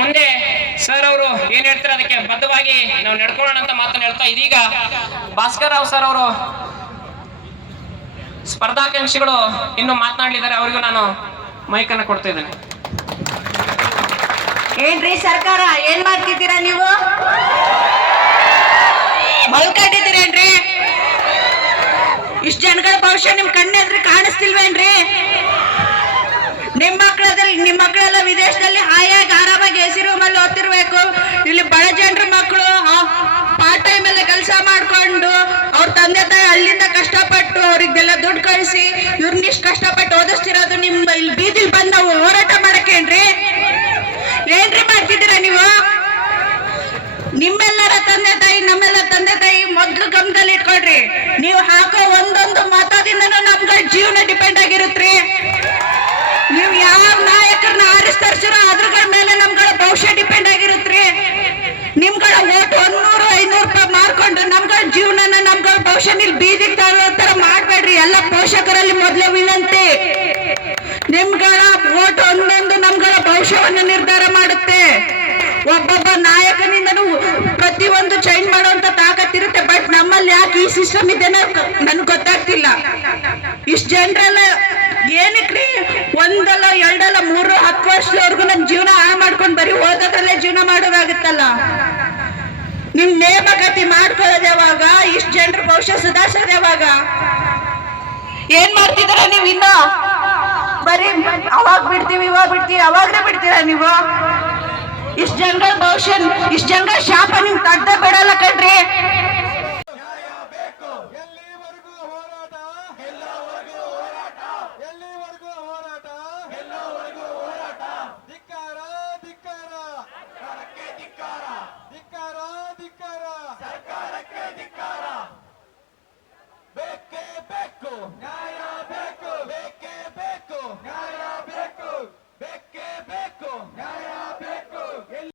ಮುಂದೆ ಸರ್ ಅವರು ಏನ್ ಹೇಳ್ತಾರೆ? ಅದಕ್ಕೆ ಬದ್ಧವಾಗಿ ನಾವು ನಡ್ಕೊಳ್ಳೋಣ ಅಂತ ಮಾತನ್ನ ಹೇಳ್ತಾ ಇದೀಗ. ಭಾಸ್ಕರ್ ರಾವ್ ಸರ್ ಅವರು ಸ್ಪರ್ಧಾಕಾಂಕ್ಷಿಗಳು ಇನ್ನು ಮಾತನಾಡಲಿದ್ದಾರೆ. ಅವರಿಗೂ ನಾನು ಮೈಕನ್ನ ಕೊಡ್ತಾ ಇದ್ದೇನೆ. ಏನ್ರಿ ಸರ್ಕಾರ? ಏನ್ ಮಾಡ್ತಿದ್ದೀರಾ ನೀವು? ಮಲ್ಕೊಂಡಿದ್ದೀರೇನ್ರಿ ಇಷ್ಟ ಜನಗಳ ಭವಿಷ್ಯ ನಿಮ್ ಕಣ್ಣೆದ್ರೆ ಕಾಣಿಸ್ತಿಲ್ವೇನ್ರಿ? ನಿಮ್ ಮಕ್ಕಳದಲ್ಲಿ ನಿಮ್ ಮಕ್ಕಳೆಲ್ಲ ವಿದೇಶದಲ್ಲಿ ಓದ್ತಿರ್ಬೇಕು ಇಲ್ಲಿ ಬಡ ಜನರ ಮಕ್ಕಳು ಪಾರ್ಟ್ ಟೈಮ್ ಎಲ್ಲ ಕೆಲಸ ಮಾಡ್ಕೊಂಡು ಅವ್ರ ತಂದೆ ತಾಯಿ ಅಲ್ಲಿಂದ ಕಷ್ಟಪಟ್ಟು ಅವ್ರಿಗೆಲ್ಲ ದುಡ್ಡು ಕಳಿಸಿ ಇವ್ರನ್ನಿಷ್ಟು ಕಷ್ಟಪಟ್ಟು ಓದಿಸ್ತಿರೋದು ನಿಮ್ಮ ಇಲ್ಲಿ ಬೀದಿಲ್ ಬಂದ ಹೋರಾಟ ಮಾಡಕ್ಕೇನ್ರಿ ಏನ್ರಿ? ಮಾಡ್ತಿದ್ದೀರ ನೀವು? ನಿಮ್ಮೆಲ್ಲರ ತಂದೆ ತಾಯಿ, ನಮ್ಮೆಲ್ಲ ತಂದೆ ತಾಯಿ ಮೊದ್ಲು ಗಮನದಲ್ಲಿ ಇಟ್ಕೊಳ್ರಿ ನೀವು ಹಾಕೋ ಒಂದೊಂದು ಮತದಿಂದನೂ ನಮ್ಗಳ ಜೀವನ ಡಿಪೆಂಡ್ ಆಗಿರುತ್ರಿ. ಬೀದಿ ನೀವು ಬೀದಿಗೆ ತರೋ ತರ ಮಾಡ್ಬೇಡ್ರಿ. ಎಲ್ಲ ಪೋಷಕರಲ್ಲಿ ಮೊದಲ ವಿನಂತಿ. ನಿಮ್ಗಳ ಓಟ್ ಒಂದೊಂದು ನಮ್ಗಳ ಭವಿಷ್ಯವನ್ನು ನಿರ್ಧಾರ ಮಾಡುತ್ತೆ. ಒಬ್ಬೊಬ್ಬ ನಾಯಕನಿಂದನೂ ಒಂದು ಚೇಂಜ್ ಮಾಡುವಂತ ತಾಕತ್ತಿರುತ್ತೆ ಬಟ್ ನಮ್ಮಲ್ಲಿ ಯಾಕೆ ಈ ಸಿಸ್ಟಮ್ ಇದೆ ನನ್ಗೆ ಗೊತ್ತಾಗ್ತಿಲ್ಲ. ಇಷ್ಟ ಜನರೆಲ್ಲ ಏನಕ್ರಿ? ಒಂದಲ್ಲ, ಎರಡಲ್ಲ ಮೂರು ಹತ್ತು ವರ್ಷದವರೆಗೂ ನಮ್ಮ ಜೀವನ ಹಾಳು ಮಾಡ್ಕೊಂಡು ಬರೀ ಓದೋದಲ್ಲೇ ಜೀವನ ಮಾಡೋದಾಗುತ್ತಲ್ಲ. ನಿಮ್ ನೇಮಕತಿ ಮಾಡ್ಕೊಳ್ಳೋದು ಯಾವಾಗ? ಇಷ್ಟು ಜನರ ಭವಿಷ್ಯ ಸುಧಾರಿಸೋದು ಯಾವಾಗ? ಏನ್ ಮಾಡ್ತಿದ್ದೀರಾ ನೀವು ಇನ್ನ? ಬರೀ ಅವಾಗ ಬಿಡ್ತೀವಿ ಇವಾಗ ಬಿಡ್ತೀವಿ ಅವಾಗ್ಲೇ ಬಿಡ್ತೀರಾ ನೀವು? ಇಷ್ಟು ಜನರ ಭವಿಷ್ಯ ಇಷ್ಟು ಜನರ ಶಾಪ ನಿಮ್ ತಗ್ದ ಬಿಡಲ್ಲ ಕಣ್ರಿ.